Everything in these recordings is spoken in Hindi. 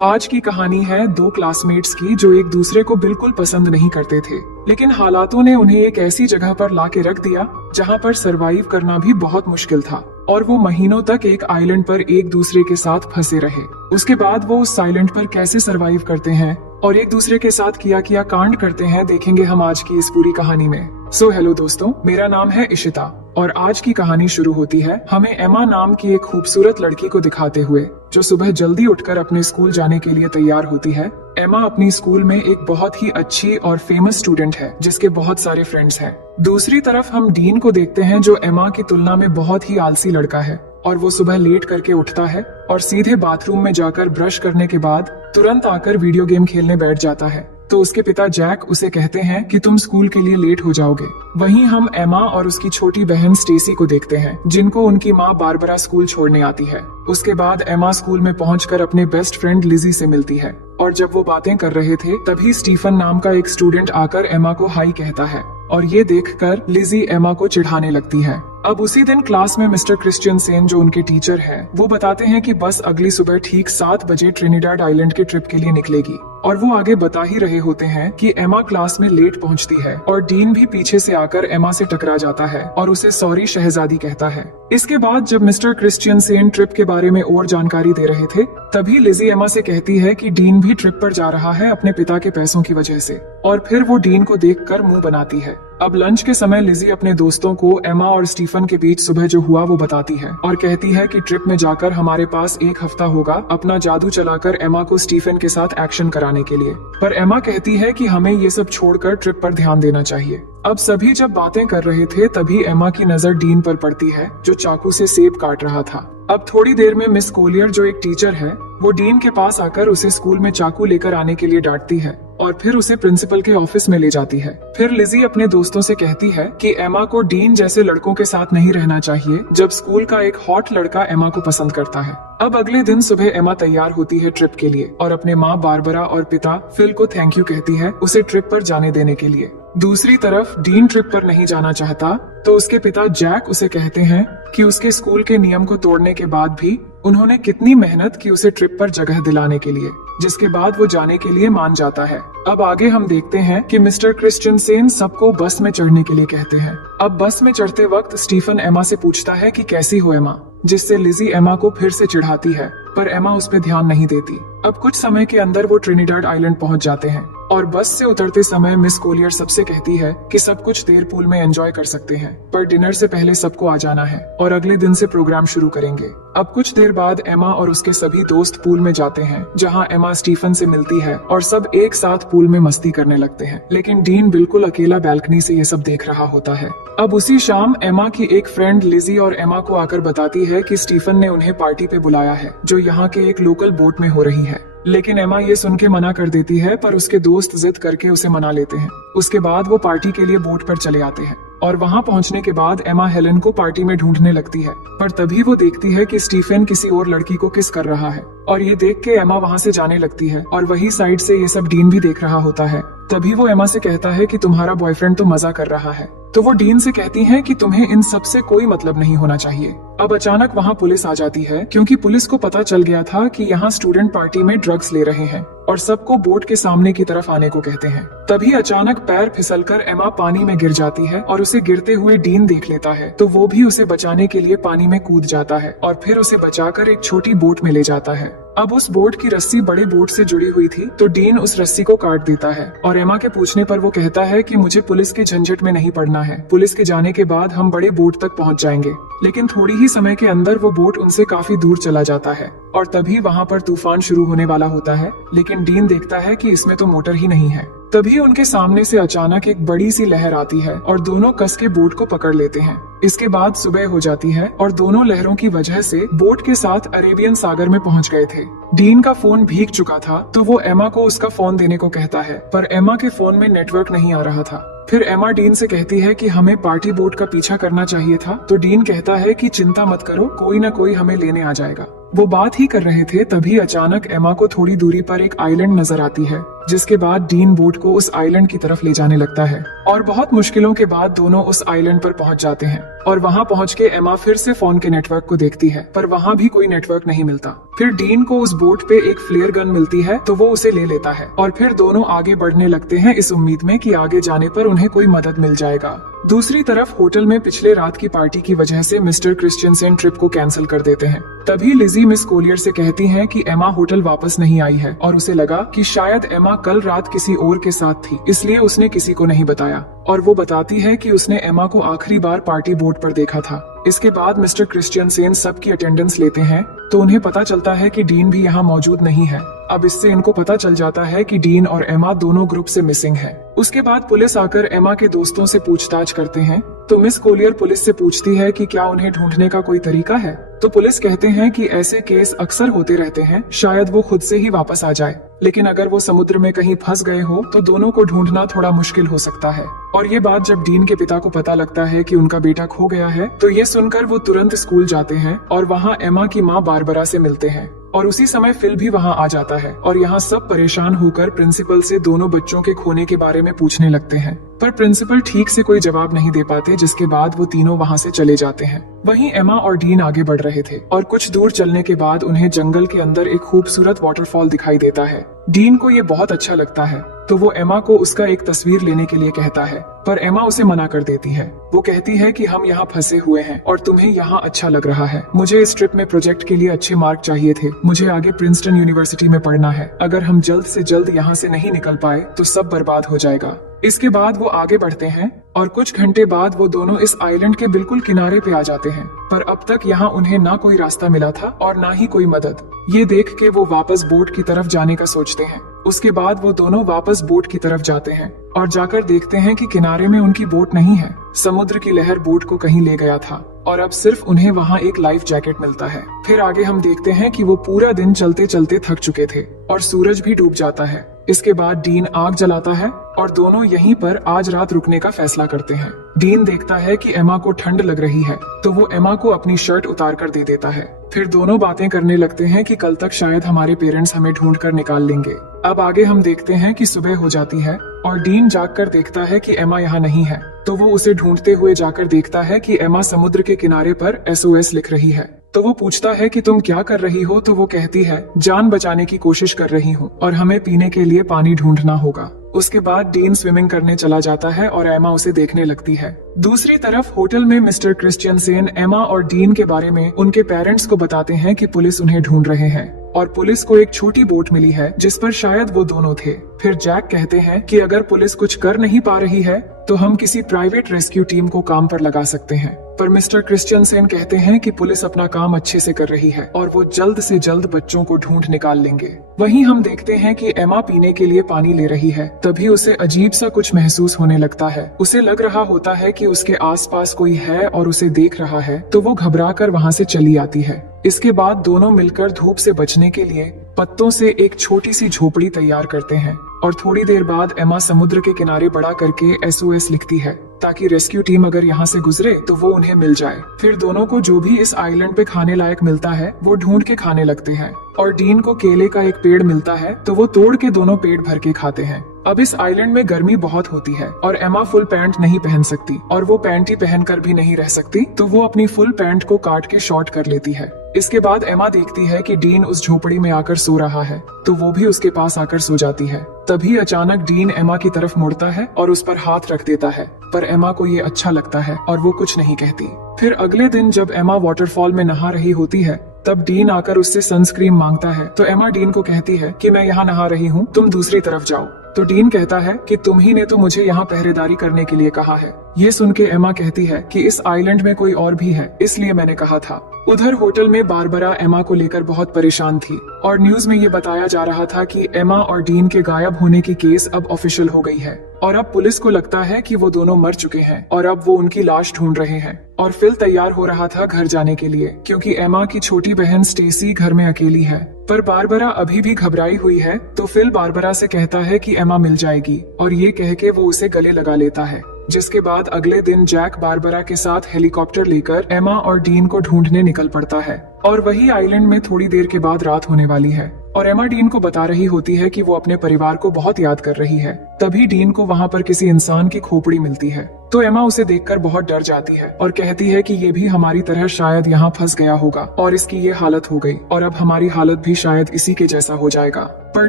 आज की कहानी है दो क्लासमेट्स की जो एक दूसरे को बिल्कुल पसंद नहीं करते थे, लेकिन हालातों ने उन्हें एक ऐसी जगह पर लाके रख दिया जहां पर सरवाइव करना भी बहुत मुश्किल था और वो महीनों तक एक आइलैंड पर एक दूसरे के साथ फंसे रहे। उसके बाद वो उस आइलैंड पर कैसे सरवाइव करते हैं और एक दूसरे के साथ किया कांड करते हैं, देखेंगे हम आज की इस पूरी कहानी में। हेलो दोस्तों, मेरा नाम है इशिता और आज की कहानी शुरू होती है हमें एमा नाम की एक खूबसूरत लड़की को दिखाते हुए जो सुबह जल्दी उठकर अपने स्कूल जाने के लिए तैयार होती है। एमा अपनी स्कूल में एक बहुत ही अच्छी और फेमस स्टूडेंट है जिसके बहुत सारे फ्रेंड्स हैं। दूसरी तरफ हम डीन को देखते हैं जो एमा की तुलना में बहुत ही आलसी लड़का है और वो सुबह लेट करके उठता है और सीधे बाथरूम में जाकर ब्रश करने के बाद तुरंत आकर वीडियो गेम खेलने बैठ जाता है। तो उसके पिता जैक उसे कहते हैं कि तुम स्कूल के लिए लेट हो जाओगे। वहीं हम एमा और उसकी छोटी बहन स्टेसी को देखते हैं जिनको उनकी माँ बारबरा स्कूल छोड़ने आती है। उसके बाद एमा स्कूल में पहुंचकर अपने बेस्ट फ्रेंड लिजी से मिलती है और जब वो बातें कर रहे थे तभी स्टीफन नाम का एक स्टूडेंट आकर एमा को हाई कहता है और ये देखकर लिजी एमा को चिढ़ाने लगती है। अब उसी दिन क्लास में मिस्टर क्रिश्चियनसेन जो उनके टीचर हैं, वो बताते हैं कि बस अगली सुबह ठीक 7 बजे ट्रिनिडाड आइलैंड के ट्रिप के लिए निकलेगी और वो आगे बता ही रहे होते हैं कि एमा क्लास में लेट पहुंचती है और डीन भी पीछे से आकर एमा से टकरा जाता है और उसे सॉरी शहजादी कहता है। इसके बाद जब मिस्टर क्रिश्चियनसेन ट्रिप के बारे में और जानकारी दे रहे थे तभी लिजी एमा से कहती है कि डीन भी ट्रिप पर जा रहा है अपने पिता के पैसों की वजह से और फिर वो डीन को देखकर मुंह बनाती है। अब लंच के समय लिजी अपने दोस्तों को एमा और स्टीफन के बीच सुबह जो हुआ वो बताती है और कहती है कि ट्रिप में जाकर हमारे पास 1 हफ्ता होगा अपना जादू चलाकर एमा को स्टीफन के साथ एक्शन कराने के लिए। पर एमा कहती है कि हमें ये सब छोड़कर ट्रिप पर ध्यान देना चाहिए। अब सभी जब बातें कर रहे थे तभी एमा की नजर डीन पर पड़ती है जो चाकू से सेब काट रहा था। अब थोड़ी देर में मिस कोलियर जो एक टीचर है वो डीन के पास आकर उसे स्कूल में चाकू लेकर आने के लिए डांटती है और फिर उसे प्रिंसिपल के ऑफिस में ले जाती है। फिर लिजी अपने दोस्तों से कहती है कि एमा को डीन जैसे लड़कों के साथ नहीं रहना चाहिए जब स्कूल का एक हॉट लड़का एमा को पसंद करता है। अब अगले दिन सुबह एमा तैयार होती है ट्रिप के लिए और अपने माँ बारबरा और पिता फिल को थैंक यू कहती है उसे ट्रिप पर जाने देने के लिए। दूसरी तरफ डीन ट्रिप पर नहीं जाना चाहता तो उसके पिता जैक उसे कहते हैं कि उसके स्कूल के नियम को तोड़ने के बाद भी उन्होंने कितनी मेहनत की उसे ट्रिप पर जगह दिलाने के लिए, जिसके बाद वो जाने के लिए मान जाता है। अब आगे हम देखते हैं कि मिस्टर क्रिश्चियनसेन सबको बस में चढ़ने के लिए कहते हैं। अब बस में चढ़ते वक्त स्टीफन एमा से पूछता है कि कैसी हो एमा, जिससे लिजी एमा को फिर से चिढ़ाती है पर एमा उस पर ध्यान नहीं देती। अब कुछ समय के अंदर वो ट्रिनिडाड आइलैंड पहुंच जाते हैं और बस से उतरते समय मिस कोलियर सबसे कहती है कि सब कुछ देर पूल में एंजॉय कर सकते हैं पर डिनर से पहले सबको आ जाना है और अगले दिन से प्रोग्राम शुरू करेंगे। अब कुछ देर बाद एमा और उसके सभी दोस्त पूल में जाते हैं जहां एमा स्टीफन से मिलती है और सब एक साथ पूल में मस्ती करने लगते हैं, लेकिन डीन बिल्कुल अकेला बैल्कनी से ये सब देख रहा होता है। अब उसी शाम एमा की एक फ्रेंड लिजी और एमा को आकर बताती है कि स्टीफन ने उन्हें पार्टी पे बुलाया है जो यहाँ के एक लोकल बोट में हो रही है, लेकिन एमा ये सुन के मना कर देती है पर उसके दोस्त जिद करके उसे मना लेते हैं। उसके बाद वो पार्टी के लिए बोट पर चले आते हैं और वहाँ पहुँचने के बाद एमा हेलन को पार्टी में ढूंढने लगती है पर तभी वो देखती है कि स्टीफन किसी और लड़की को किस कर रहा है और ये देख के एमा वहाँ से जाने लगती है और वही साइड से ये सब डीन भी देख रहा होता है। तभी वो एमा से कहता है कि तुम्हारा बॉयफ्रेंड तो मजा कर रहा है, तो वो डीन से कहती है कि तुम्हें इन सब से कोई मतलब नहीं होना चाहिए। अब अचानक वहाँ पुलिस आ जाती है क्योंकि पुलिस को पता चल गया था कि यहाँ स्टूडेंट पार्टी में ड्रग्स ले रहे हैं और सबको बोट के सामने की तरफ आने को कहते हैं। तभी अचानक पैर फिसलकर एमा पानी में गिर जाती है और उसे गिरते हुए डीन देख लेता है तो वो भी उसे बचाने के लिए पानी में कूद जाता है और फिर उसे बचाकर एक छोटी बोट में ले जाता है। अब उस बोट की रस्सी बड़े बोट से जुड़ी हुई थी तो डीन उस रस्सी को काट देता है और एमा के पूछने पर वो कहता है कि मुझे पुलिस के झंझट में नहीं पड़ना है, पुलिस के जाने के बाद हम बड़े बोट तक पहुंच जाएंगे। लेकिन थोड़ी ही समय के अंदर वो बोट उनसे काफी दूर चला जाता है और तभी वहाँ पर तूफान शुरू होने वाला होता है, लेकिन डीन देखता है कि इसमें तो मोटर ही नहीं है। तभी उनके सामने से अचानक एक बड़ी सी लहर आती है और दोनों कस के बोट को पकड़ लेते हैं। इसके बाद सुबह हो जाती है और दोनों लहरों की वजह से बोट के साथ अरेबियन सागर में पहुंच गए थे। डीन का फोन भीग चुका था तो वो एमा को उसका फोन देने को कहता है पर एमा के फोन में नेटवर्क नहीं आ रहा था। फिर एमा डीन से कहती है कि हमें पार्टी बोट का पीछा करना चाहिए था तो डीन कहता है कि चिंता मत करो, कोई ना कोई हमें लेने आ जाएगा। वो बात ही कर रहे थे तभी अचानक एमा को थोड़ी दूरी पर एक आइलैंड नजर आती है जिसके बाद डीन बोट को उस आइलैंड की तरफ ले जाने लगता है और बहुत मुश्किलों के बाद दोनों उस आइलैंड पर पहुंच जाते हैं। और वहाँ पहुँच के एमा फिर से फोन के नेटवर्क को देखती है, पर वहाँ भी कोई नेटवर्क नहीं मिलता। फिर डीन को उस बोट पे एक फ्लेयर गन मिलती है, तो वो उसे ले लेता है और फिर दोनों आगे बढ़ने लगते हैं इस उम्मीद में कि आगे जाने पर उन्हें कोई मदद मिल जाएगा। दूसरी तरफ होटल में पिछले रात की पार्टी की वजह से मिस्टर क्रिश्चियनसेन ट्रिप को कैंसिल कर देते हैं। तभी लिजी मिस कोलियर से कहती हैं कि एमा होटल वापस नहीं आई है और उसे लगा कि शायद एमा कल रात किसी और के साथ थी, इसलिए उसने किसी को नहीं बताया। और वो बताती है कि उसने एमा को आखिरी बार पार्टी बोट पर देखा था। इसके बाद मिस्टर क्रिश्चियनसेन सबकी अटेंडेंस लेते हैं, तो उन्हें पता चलता है कि डीन भी यहाँ मौजूद नहीं है। अब इससे इनको पता चल जाता है कि डीन और एमा दोनों ग्रुप से मिसिंग है। उसके बाद पुलिस आकर एमा के दोस्तों से पूछताछ करते हैं, तो मिस कोलियर पुलिस से पूछती है कि क्या उन्हें ढूंढने का कोई तरीका है। तो पुलिस कहते हैं कि ऐसे केस अक्सर होते रहते हैं, शायद वो खुद से ही वापस आ जाए, लेकिन अगर वो समुद्र में कहीं फंस गए हो तो दोनों को ढूंढना थोड़ा मुश्किल हो सकता है। और ये बात जब डीन के पिता को पता लगता है कि उनका बेटा खो गया है, तो ये सुनकर वो तुरंत स्कूल जाते हैं और वहाँ एमा की माँ बारबरा से मिलते हैं। और उसी समय फिल भी वहाँ आ जाता है और यहाँ सब परेशान होकर प्रिंसिपल से दोनों बच्चों के खोने के बारे में पूछने लगते हैं, पर प्रिंसिपल ठीक से कोई जवाब नहीं दे पाते, जिसके बाद वो तीनों वहाँ से चले जाते हैं। वहीं एमा और डीन आगे बढ़ रहे थे और कुछ दूर चलने के बाद उन्हें जंगल के अंदर एक खूबसूरत वाटरफॉल दिखाई देता है। डीन को ये बहुत अच्छा लगता है, तो वो एमा को उसका एक तस्वीर लेने के लिए कहता है, पर एमा उसे मना कर देती है। वो कहती है कि हम यहाँ फंसे हुए हैं और तुम्हें यहाँ अच्छा लग रहा है। मुझे इस ट्रिप में प्रोजेक्ट के लिए अच्छे मार्क चाहिए थे। मुझे आगे प्रिंसटन यूनिवर्सिटी में पढ़ना है। अगर हम जल्द से जल्द यहाँ से नहीं निकल पाए तो सब बर्बाद हो जाएगा। इसके बाद वो आगे बढ़ते हैं और कुछ घंटे बाद वो दोनों इस आइलैंड के बिल्कुल किनारे पे आ जाते हैं, पर अब तक यहाँ उन्हें ना कोई रास्ता मिला था और ना ही कोई मदद। ये देख के वो वापस बोट की तरफ जाने का सोचते हैं। उसके बाद वो दोनों वापस बोट की तरफ जाते हैं और जाकर देखते हैं कि किनारे में उनकी बोट नहीं है। समुद्र की लहर बोट को कहीं ले गया था और अब सिर्फ उन्हें वहाँ एक लाइफ जैकेट मिलता है। फिर आगे हम देखते हैं कि वो पूरा दिन चलते चलते थक चुके थे और सूरज भी डूब जाता है। इसके बाद डीन आग जलाता है और दोनों यहीं पर आज रात रुकने का फैसला करते हैं। डीन देखता है कि एमा को ठंड लग रही है, तो वो एमा को अपनी शर्ट उतार कर दे देता है। फिर दोनों बातें करने लगते हैं कि कल तक शायद हमारे पेरेंट्स हमें ढूंढ कर निकाल लेंगे। अब आगे हम देखते हैं कि सुबह हो जाती है और डीन जागकर देखता है कि एमा यहाँ नहीं है, तो वो उसे ढूंढते हुए जाकर देखता है कि एमा समुद्र के किनारे पर SOS लिख रही है। तो वो पूछता है कि तुम क्या कर रही हो, तो वो कहती है जान बचाने की कोशिश कर रही हूँ और हमें पीने के लिए पानी ढूंढना होगा। उसके बाद डीन स्विमिंग करने चला जाता है और एमा उसे देखने लगती है। दूसरी तरफ होटल में मिस्टर क्रिश्चियनसेन एमा और डीन के बारे में उनके पेरेंट्स को बताते हैं कि पुलिस उन्हें ढूंढ रहे हैं और पुलिस को एक छोटी बोट मिली है जिस पर शायद वो दोनों थे। फिर जैक कहते हैं कि अगर पुलिस कुछ कर नहीं पा रही है तो हम किसी प्राइवेट रेस्क्यू टीम को काम पर लगा सकते हैं, पर मिस्टर क्रिश्चियनसेन कहते हैं कि पुलिस अपना काम अच्छे से कर रही है और वो जल्द से जल्द बच्चों को ढूंढ निकाल लेंगे। वहीं हम देखते हैं कि एमा पीने के लिए पानी ले रही है, तभी उसे अजीब सा कुछ महसूस होने लगता है। उसे लग रहा होता है कि उसके आसपास कोई है और उसे देख रहा है, तो वो घबराकर वहाँ से चली आती है। इसके बाद दोनों मिलकर धूप से बचने के लिए पत्तों से एक छोटी सी झोपड़ी तैयार करते हैं और थोड़ी देर बाद एमा समुद्र के किनारे बड़ा करके SOS लिखती है ताकि रेस्क्यू टीम अगर यहाँ से गुजरे तो वो उन्हें मिल जाए। फिर दोनों को जो भी इस आइलैंड पे खाने लायक मिलता है वो ढूंढ के खाने लगते हैं और डीन को केले का एक पेड़ मिलता है, तो वो तोड़ के दोनों पेट भर के खाते हैं। अब इस आइलैंड में गर्मी बहुत होती है और एमा फुल पैंट नहीं पहन सकती और वो पैंटी पहनकर भी नहीं रह सकती, तो वो अपनी फुल पैंट को काट के शॉर्ट कर लेती है। इसके बाद एमा देखती है कि डीन उस झोपड़ी में आकर सो रहा है, तो वो भी उसके पास आकर सो जाती है। तभी अचानक डीन एमा की तरफ मुड़ता है और उस पर हाथ रख देता है, पर एमा को ये अच्छा लगता है और वो कुछ नहीं कहती। फिर अगले दिन जब एमा वाटरफॉल में नहा रही होती है, तब डीन आकर उससे सनस्क्रीन मांगता है, तो एमा डीन को कहती है कि मैं यहाँ नहा रही हूँ, तुम दूसरी तरफ जाओ। तो डीन कहता है कि तुम ही ने तो मुझे यहाँ पहरेदारी करने के लिए कहा है। ये सुन के एमा कहती है कि इस आइलैंड में कोई और भी है, इसलिए मैंने कहा था। उधर होटल में बारबरा एमा को लेकर बहुत परेशान थी और न्यूज में ये बताया जा रहा था कि एमा और डीन के गायब होने की केस अब ऑफिशियल हो गई है और अब पुलिस को लगता है कि वो दोनों मर चुके हैं और अब वो उनकी लाश ढूंढ रहे हैं। और फिल तैयार हो रहा था घर जाने के लिए, क्योंकि एमा की छोटी बहन स्टेसी घर में अकेली है। पर बारबरा अभी भी घबराई हुई है, तो फिल बारबरा से कहता है कि एमा मिल जाएगी और ये कह के वो उसे गले लगा लेता है। जिसके बाद अगले दिन जैक बारबरा के साथ हेलीकॉप्टर लेकर एमा और डीन को ढूंढने निकल पड़ता है और वही आइलैंड में थोड़ी देर के बाद रात होने वाली है और एमा डीन को बता रही होती है कि वो अपने परिवार को बहुत याद कर रही है। तभी डीन को वहाँ पर किसी इंसान की खोपड़ी मिलती है, तो एमा उसे देखकर बहुत डर जाती है और कहती है कि ये भी हमारी तरह शायद यहाँ फंस गया होगा और इसकी ये हालत हो गई और अब हमारी हालत भी शायद इसी के जैसा हो जाएगा। पर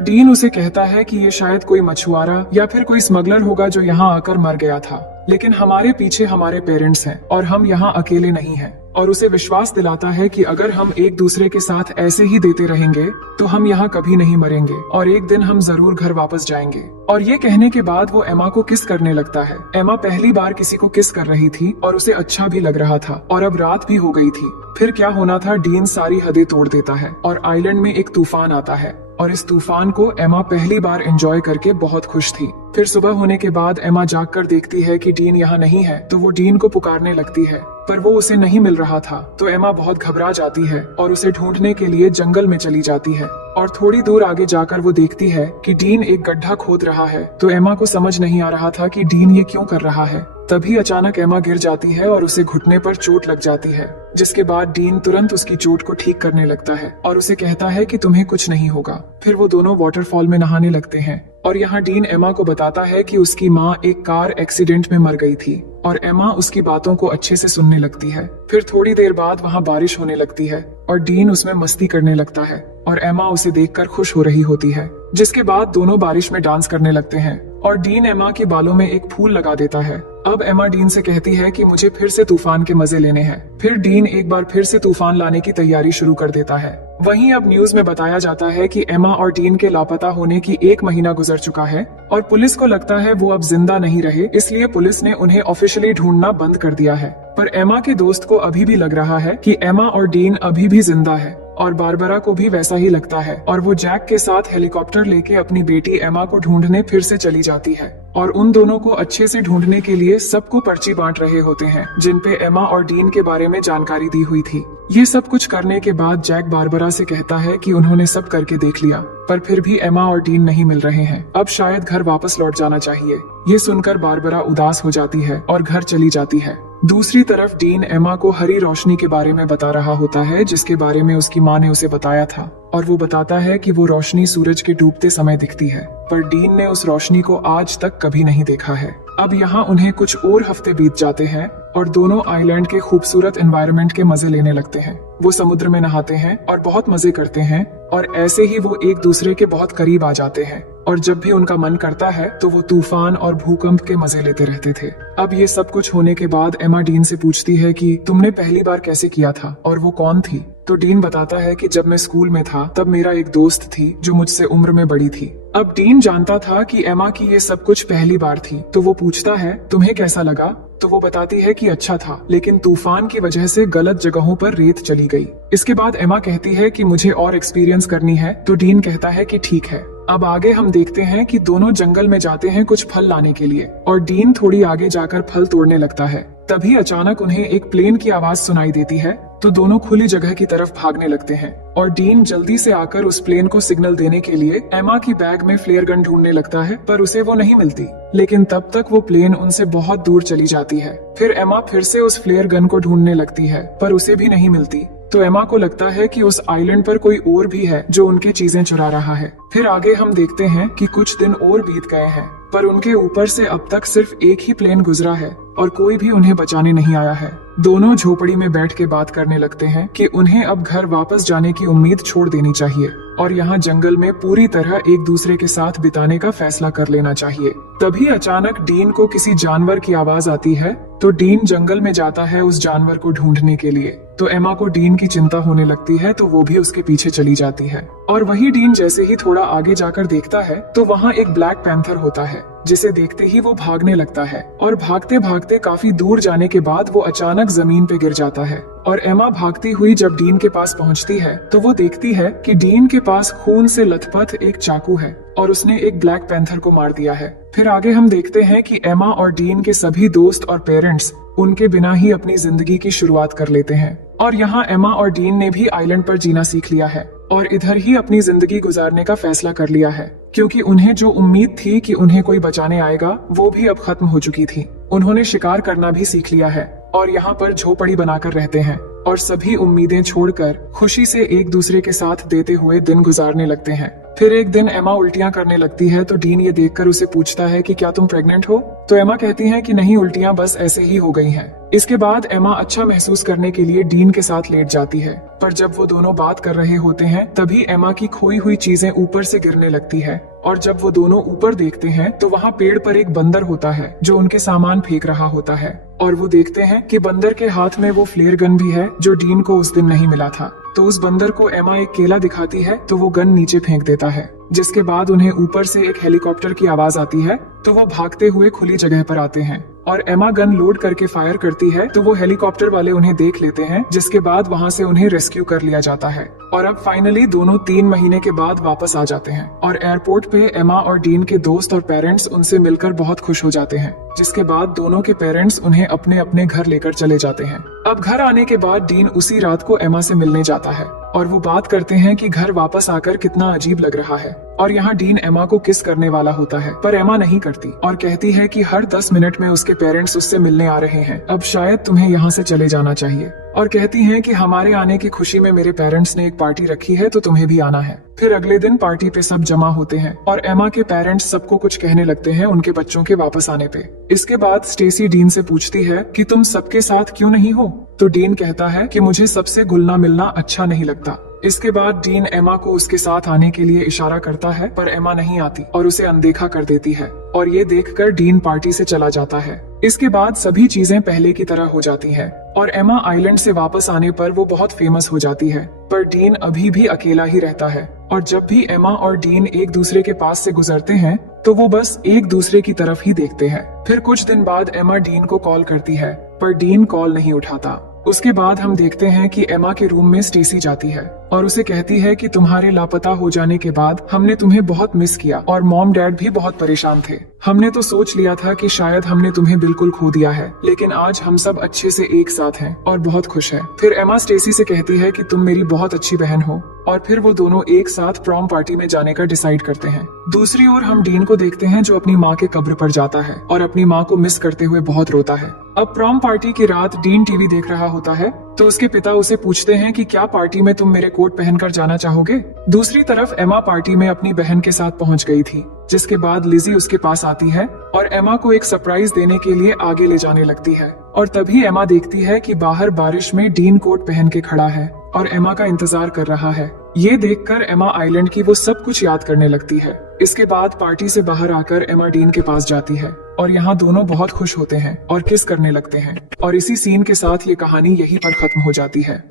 डीन उसे कहता है कि ये शायद कोई मछुआरा या फिर कोई स्मगलर होगा जो यहाँ आकर मर गया था, लेकिन हमारे पीछे हमारे पेरेंट्स हैं और हम यहाँ अकेले नहीं हैं। और उसे विश्वास दिलाता है कि अगर हम एक दूसरे के साथ ऐसे ही देते रहेंगे तो हम यहाँ कभी नहीं मरेंगे और एक दिन हम जरूर घर वापस जाएंगे। और ये कहने के बाद वो एमा को किस करने लगता है। एमा पहली बार किसी को किस कर रही थी और उसे अच्छा भी लग रहा था और अब रात भी हो गई थी। फिर क्या होना था, डीन सारी हदें तोड़ देता है और आइलैंड में एक तूफान आता है और इस तूफान को एमा पहली बार एंजॉय करके बहुत खुश थी। फिर सुबह होने के बाद एमा जागकर देखती है कि डीन यहाँ नहीं है, तो वो डीन को पुकारने लगती है पर वो उसे नहीं मिल रहा था। तो एमा बहुत घबरा जाती है और उसे ढूंढने के लिए जंगल में चली जाती है और थोड़ी दूर आगे जाकर वो देखती है कि डीन एक गड्ढा खोद रहा है। तो एमा को समझ नहीं आ रहा था कि डीन ये क्यों कर रहा है। तभी अचानक एमा गिर जाती है और उसे घुटने पर चोट लग जाती है, जिसके बाद डीन तुरंत उसकी चोट को ठीक करने लगता है और उसे कहता है कि तुम्हें कुछ नहीं होगा। फिर वो दोनों वाटरफॉल में नहाने लगते हैं और यहाँ डीन एमा को बताता है कि उसकी माँ एक कार एक्सीडेंट में मर गई थी और एमा उसकी बातों को अच्छे से सुनने लगती है। फिर थोड़ी देर बाद वहाँ बारिश होने लगती है और डीन उसमें मस्ती करने लगता है और एमा उसे देखकर खुश हो रही होती है, जिसके बाद दोनों बारिश में डांस करने लगते हैं और डीन एमा के बालों में एक फूल लगा देता है। अब एमा डीन से कहती है कि मुझे फिर से तूफान के मजे लेने हैं। फिर डीन एक बार फिर से तूफान लाने की तैयारी शुरू कर देता है। वहीं अब न्यूज में बताया जाता है कि एमा और डीन के लापता होने की 1 महीना गुजर चुका है और पुलिस को लगता है वो अब जिंदा नहीं रहे, इसलिए पुलिस ने उन्हें ऑफिशियली ढूंढना बंद कर दिया है। पर एमा के दोस्त को अभी भी लग रहा है कि एमा और डीन अभी भी जिंदा है और बारबरा को भी वैसा ही लगता है और वो जैक के साथ हेलीकॉप्टर लेके अपनी बेटी एमा को ढूंढने फिर से चली जाती है और उन दोनों को अच्छे से ढूंढने के लिए सबको पर्ची बांट रहे होते हैं जिन पे एमा और डीन के बारे में जानकारी दी हुई थी। ये सब कुछ करने के बाद जैक बारबरा से कहता है कि उन्होंने सब करके देख लिया पर फिर भी एमा और डीन नहीं मिल रहे हैं, अब शायद घर वापस लौट जाना चाहिए। ये सुनकर बारबरा उदास हो जाती है और घर चली जाती है। दूसरी तरफ डीन एमा को हरी रोशनी के बारे में बता रहा होता है जिसके बारे में उसकी माँ ने उसे बताया था और वो बताता है कि वो रोशनी सूरज के डूबते समय दिखती है, पर डीन ने उस रोशनी को आज तक कभी नहीं देखा है। अब यहाँ उन्हें कुछ और हफ्ते बीत जाते हैं और दोनों आइलैंड के खूबसूरत एनवायरनमेंट के मजे लेने लगते हैं। वो समुद्र में नहाते हैं और बहुत मजे करते हैं और ऐसे ही वो एक दूसरे के बहुत करीब आ जाते हैं और जब भी उनका मन करता है तो वो तूफान और भूकंप के मजे लेते रहते थे। अब ये सब कुछ होने के बाद एमा डीन से पूछती है कि तुमने पहली बार कैसे किया था और वो कौन थी। तो डीन बताता है कि जब मैं स्कूल में था तब मेरा एक दोस्त थी जो मुझसे उम्र में बड़ी थी। अब डीन जानता था कि एमा की ये सब कुछ पहली बार थी, तो वो पूछता है तुम्हें कैसा लगा। तो वो बताती है कि अच्छा था, लेकिन तूफान की वजह से गलत जगहों पर रेत चली गई। इसके बाद एमा कहती है कि मुझे और एक्सपीरियंस करनी है, तो डीन कहता है कि ठीक है। अब आगे हम देखते हैं कि दोनों जंगल में जाते हैं कुछ फल लाने के लिए और डीन थोड़ी आगे जाकर फल तोड़ने लगता है। तभी अचानक उन्हें एक प्लेन की आवाज सुनाई देती है, तो दोनों खुली जगह की तरफ भागने लगते हैं और डीन जल्दी से आकर उस प्लेन को सिग्नल देने के लिए एमा की बैग में फ्लेयर गन ढूंढने लगता है, पर उसे वो नहीं मिलती। लेकिन तब तक वो प्लेन उनसे बहुत दूर चली जाती है। फिर एमा फिर से उस फ्लेयर गन को ढूंढने लगती है, पर उसे भी नहीं मिलती। तो एमा को लगता है कि उस आइलैंड पर कोई और भी है जो उनकी चीजें चुरा रहा है। फिर आगे हम देखते हैं कि कुछ दिन और बीत गए हैं, पर उनके ऊपर से अब तक सिर्फ एक ही प्लेन गुजरा है और कोई भी उन्हें बचाने नहीं आया है। दोनों झोपड़ी में बैठ के बात करने लगते हैं कि उन्हें अब घर वापस जाने की उम्मीद छोड़ देनी चाहिए और यहाँ जंगल में पूरी तरह एक दूसरे के साथ बिताने का फैसला कर लेना चाहिए। तभी अचानक डीन को किसी जानवर की आवाज आती है, तो डीन जंगल में जाता है उस जानवर को ढूंढने के लिए। तो एमा को डीन की चिंता होने लगती है, तो वो भी उसके पीछे चली जाती है और वही डीन जैसे ही थोड़ा आगे जाकर देखता है तो वहाँ एक ब्लैक पैंथर होता है, जिसे देखते ही वो भागने लगता है और भागते भागते काफी दूर जाने के बाद वो अचानक जमीन पे गिर जाता है। और एमा भागती हुई जब डीन के पास पहुंचती है तो वो देखती है कि डीन के पास खून से लथपथ एक चाकू है और उसने एक ब्लैक पैंथर को मार दिया है। फिर आगे हम देखते हैं कि एमा और डीन के सभी दोस्त और पेरेंट्स उनके बिना ही अपनी जिंदगी की शुरुआत कर लेते हैं और यहाँ एमा और डीन ने भी आइलैंड पर जीना सीख लिया है और इधर ही अपनी जिंदगी गुजारने का फैसला कर लिया है, क्योंकि उन्हें जो उम्मीद थी कि उन्हें कोई बचाने आएगा वो भी अब खत्म हो चुकी थी। उन्होंने शिकार करना भी सीख लिया है और यहाँ पर झोपड़ी बनाकर रहते हैं और सभी उम्मीदें छोड़कर खुशी से एक दूसरे के साथ देते हुए दिन गुजारने लगते हैं। फिर एक दिन एमा उल्टियां करने लगती है तो डीन ये देखकर उसे पूछता है कि क्या तुम प्रेग्नेंट हो? तो एमा कहती है कि नहीं, उल्टियां बस ऐसे ही हो गई हैं। इसके बाद एमा अच्छा महसूस करने के लिए डीन के साथ लेट जाती है, पर जब वो दोनों बात कर रहे होते हैं तभी एमा की खोई हुई चीजें ऊपर से गिरने लगती है और जब वो दोनों ऊपर देखते हैं तो वहाँ पेड़ पर एक बंदर होता है जो उनके सामान फेंक रहा होता है और वो देखते हैं कि बंदर के हाथ में वो फ्लेयर गन भी है जो डीन को उस दिन नहीं मिला था। तो उस बंदर को एमा एक केला दिखाती है तो वो गन नीचे फेंक देता है, जिसके बाद उन्हें ऊपर से एक हेलीकॉप्टर की आवाज आती है तो वो भागते हुए खुली जगह पर आते हैं और एमा गन लोड करके फायर करती है तो वो हेलीकॉप्टर वाले उन्हें देख लेते हैं, जिसके बाद वहाँ से उन्हें रेस्क्यू कर लिया जाता है और अब फाइनली दोनों 3 महीने के बाद वापस आ जाते हैं और एयरपोर्ट पे एमा और डीन के दोस्त और पेरेंट्स उनसे मिलकर बहुत खुश हो जाते हैं, जिसके बाद दोनों के पेरेंट्स उन्हें अपने अपने घर लेकर चले जाते हैं। अब घर आने के बाद डीन उसी रात को एमा से मिलने जाता है और वो बात करते हैं कि घर वापस आकर कितना अजीब लग रहा है और यहाँ डीन एमा को किस करने वाला होता है, पर एमा नहीं करती और कहती है कि हर 10 मिनट में उसके पेरेंट्स उससे मिलने आ रहे हैं, अब शायद तुम्हें यहाँ से चले जाना चाहिए। और कहती हैं कि हमारे आने की खुशी में मेरे पेरेंट्स ने एक पार्टी रखी है तो तुम्हें भी आना है। फिर अगले दिन पार्टी पे सब जमा होते हैं और एमा के पेरेंट्स सबको कुछ कहने लगते हैं उनके बच्चों के वापस आने पे। इसके बाद स्टेसी डीन से पूछती है कि तुम सबके साथ क्यों नहीं हो? तो डीन कहता है कि मुझे सबसे घुलना मिलना अच्छा नहीं लगता। इसके बाद डीन एमा को उसके साथ आने के लिए इशारा करता है पर एमा नहीं आती और उसे अनदेखा कर देती है और ये देखकर डीन पार्टी से चला जाता है। इसके बाद सभी चीजें पहले की तरह हो जाती है और एमा आइलैंड से वापस आने पर वो बहुत फेमस हो जाती है, पर डीन अभी भी अकेला ही रहता है और जब भी एमा और डीन एक दूसरे के पास से गुजरते हैं तो वो बस एक दूसरे की तरफ ही देखते हैं। फिर कुछ दिन बाद एमा डीन को कॉल करती है पर डीन कॉल नहीं उठाता। उसके बाद हम देखते हैं कि एमा के रूम में स्टेसी जाती है और उसे कहती है कि तुम्हारे लापता हो जाने के बाद हमने तुम्हें बहुत मिस किया और मॉम डैड भी बहुत परेशान थे। हमने तो सोच लिया था कि शायद हमने तुम्हें बिल्कुल खो दिया है, लेकिन आज हम सब अच्छे से एक साथ हैं और बहुत खुश हैं। फिर एमा स्टेसी से कहती है कि तुम मेरी बहुत अच्छी बहन हो और फिर वो दोनों एक साथ प्रॉम पार्टी में जाने का डिसाइड करते हैं। दूसरी ओर हम डीन को देखते हैं जो अपनी माँ के कब्र पर जाता है और अपनी माँ को मिस करते हुए बहुत रोता है। अब प्रॉम पार्टी की रात डीन टीवी देख रहा होता है तो उसके पिता उसे पूछते हैं कि क्या पार्टी में तुम मेरे कोट पहनकर जाना चाहोगे? दूसरी तरफ एमा पार्टी में अपनी बहन के साथ पहुंच गई थी, जिसके बाद लिजी उसके पास आती है और एमा को एक सरप्राइज देने के लिए आगे ले जाने लगती है और तभी एमा देखती है कि बाहर बारिश में डीन कोट पहन के खड़ा है और एमा का इंतजार कर रहा है। ये देखकर एमा आइलैंड की वो सब कुछ याद करने लगती है। इसके बाद पार्टी से बाहर आकर एमा डीन के पास जाती है और यहाँ दोनों बहुत खुश होते हैं और किस करने लगते हैं और इसी सीन के साथ ये कहानी यहीं पर खत्म हो जाती है।